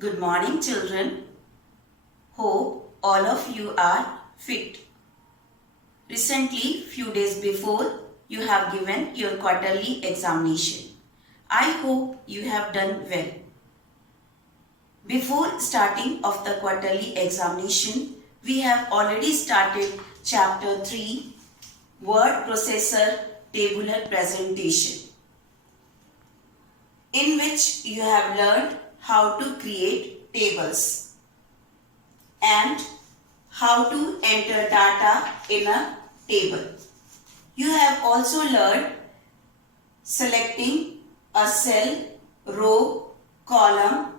Good morning, children. Hope all of you are fit. Recently, few days before, you have given your quarterly examination. I hope you have done well. Before starting of the quarterly examination, we have already started chapter 3, Word Processor Tabular Presentation, in which you have learned how to create tables and how to enter data in a table. You have also learned selecting a cell, row, column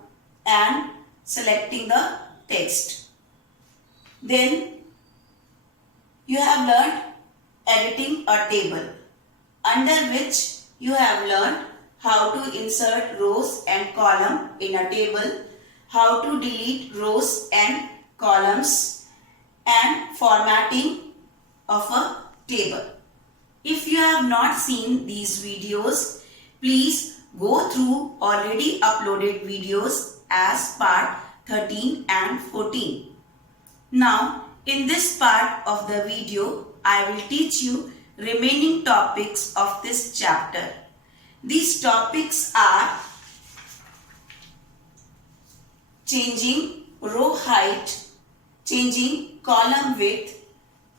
and selecting the text. Then you have learned editing a table, under which you have learned how to insert rows and column in a table, how to delete rows and columns, and formatting of a table. If you have not seen these videos, please go through already uploaded videos as part 13 and 14. Now, in this part of the video, I will teach you remaining topics of this chapter. These topics are changing row height, changing column width,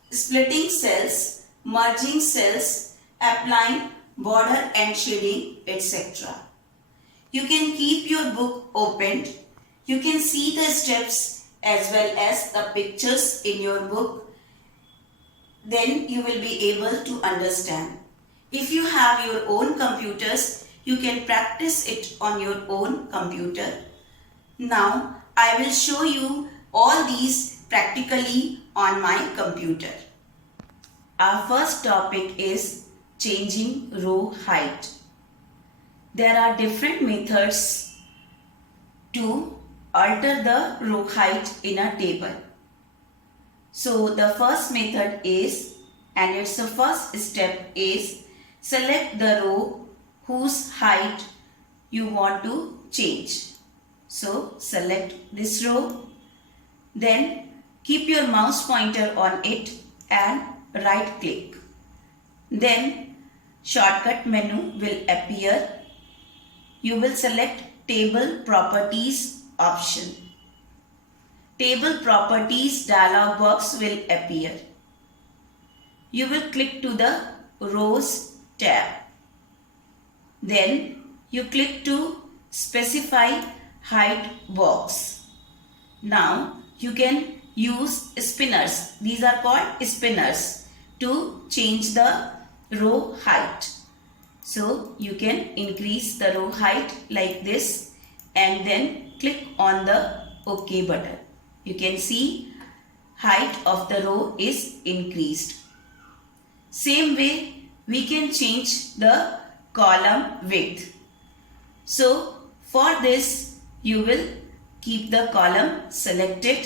splitting cells, merging cells, applying border and shading, etc. You can keep your book opened. You can see the steps as well as the pictures in your book. Then you will be able to understand. If you have your own computers, you can practice it on your own computer. Now, I will show you all these practically on my computer. Our first topic is changing row height. There are different methods to alter the row height in a table. So, the first method is, and its the first step is, select the row whose height you want to change. So, select this row. Then, keep your mouse pointer on it and right click. Then, shortcut menu will appear. You will select Table Properties option. Table Properties dialog box will appear. You will click to the Rows tab. Then you click to specify height box. Now you can use spinners. These are called spinners to change the row height. So you can increase the row height like this and then click on the OK button. You can see height of the row is increased. Same way we can change the column width. So for this you will keep the column selected.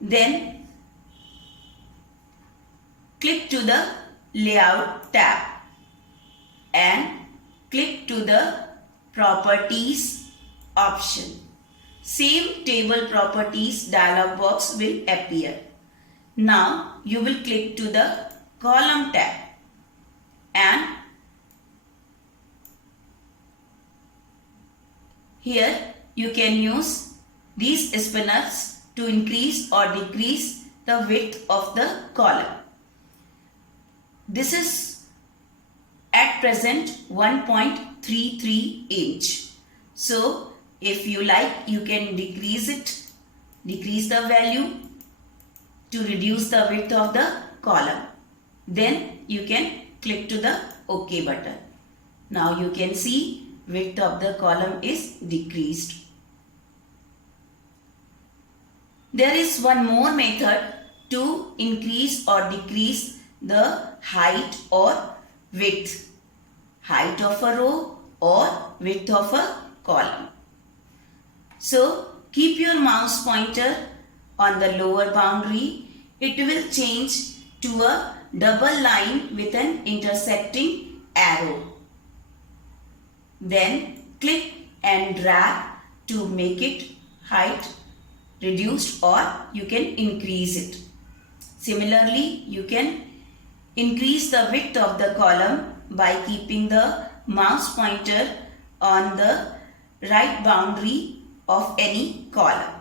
Then click to the Layout tab and click to the Properties option. Same Table Properties dialog box will appear. Now you will click to the Column tab and here you can use these spinners to increase or decrease the width of the column. This is at present 1.33 inch. So if you like, you can decrease the value to reduce the width of the column. Then you can click to the OK button. Now you can see width of the column is decreased. There is one more method to increase or decrease the height or width. Height of a row or width of a column. So keep your mouse pointer on the lower boundary. It will change to a double line with an intersecting arrow. Then click and drag to make it height reduced or you can increase it. Similarly, you can increase the width of the column by keeping the mouse pointer on the right boundary of any column.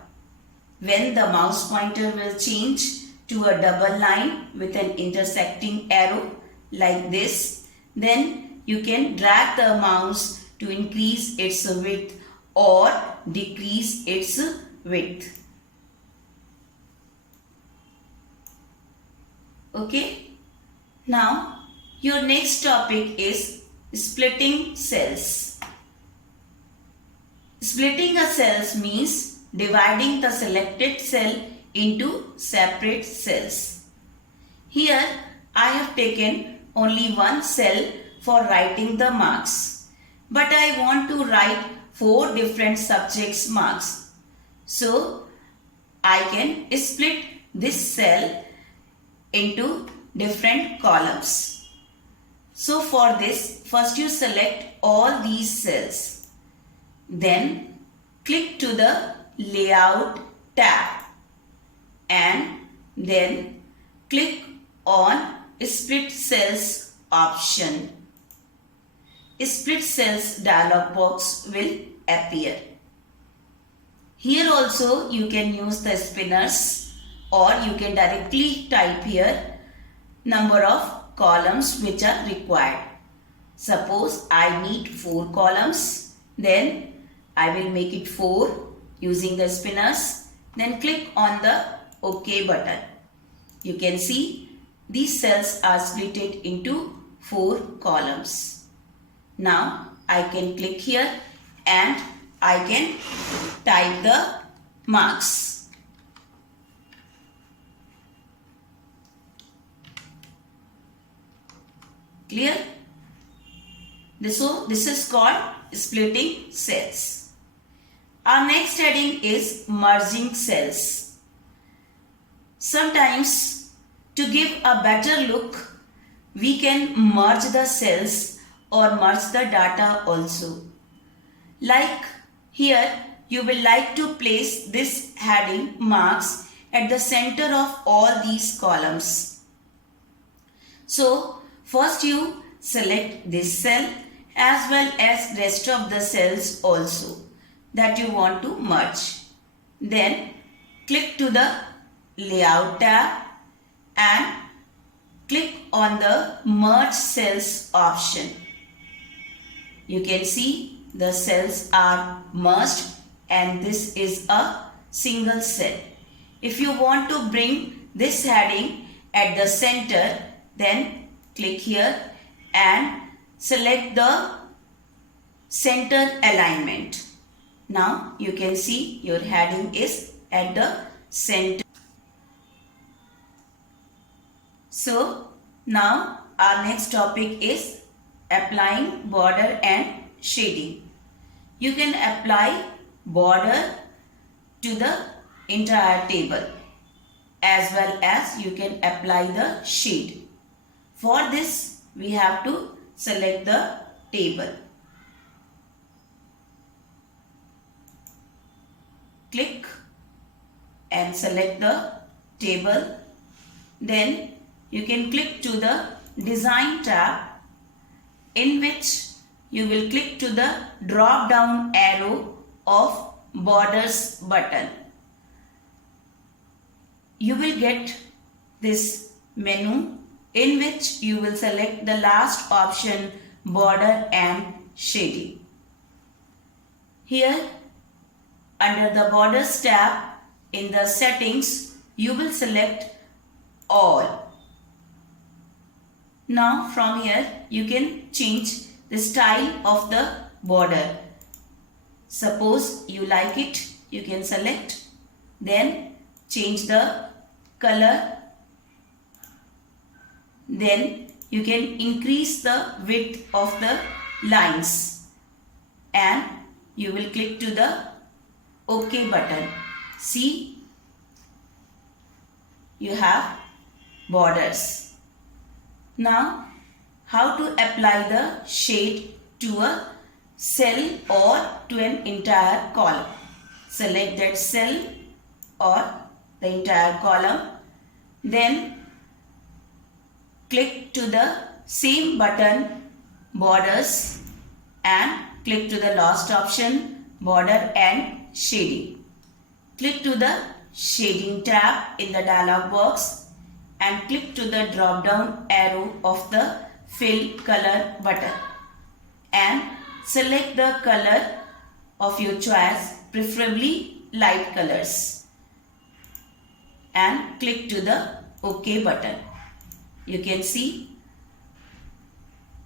When the mouse pointer will change to a double line with an intersecting arrow like this, then you can drag the mouse to increase its width or decrease its width. Okay. Now your next topic is splitting cells. Splitting a cell means dividing the selected cell into separate cells. Here I have taken only one cell for writing the marks, but I want to write 4 different subjects' marks. So I can split this cell into different columns. So for this, first you select all these cells. Then click to the Layout tab and then click on Split Cells option. Split Cells dialog box will appear. Here also you can use the spinners, or you can directly type here number of columns which are required. Suppose I need 4 columns, then I will make it 4 using the spinners. Then click on the OK button. You can see these cells are split into 4 columns. Now I can click here and I can type the marks. Clear? So this is called splitting cells. Our next heading is merging cells. Sometimes to give a better look, we can merge the cells or merge the data also. Like here, you will like to place this heading marks at the center of all these columns. So first you select this cell as well as rest of the cells also that you want to merge. Then click to the Layout tab and click on the Merge Cells option. You can see the cells are merged and this is a single cell. If you want to bring this heading at the center, then click here and select the center alignment. Now you can see your heading is at the center. So now our next topic is applying border and shading. You can apply border to the entire table as well as you can apply the shade. For this we have to select the table. Click and select the table. Then you can click to the Design tab, in which you will click to the drop down arrow of Borders button. You will get this menu in which you will select the last option, Border and Shading. Here under the Borders tab in the settings, you will select all. Now from here you can change the style of the border. Suppose you like it, you can select, then change the color, then you can increase the width of the lines and you will click to the OK button. See, you have borders. Now how to apply the shade to a cell or to an entire column. select that cell or the entire column. Then click to the same button, borders, and click to the last option, border and shading. Click to the shading tab in the dialog box and click to the drop down arrow of the fill color button and select the color of your choice, preferably light colors, and click to the OK button. You can see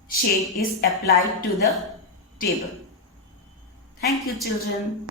shade is applied to the table. Thank you, children.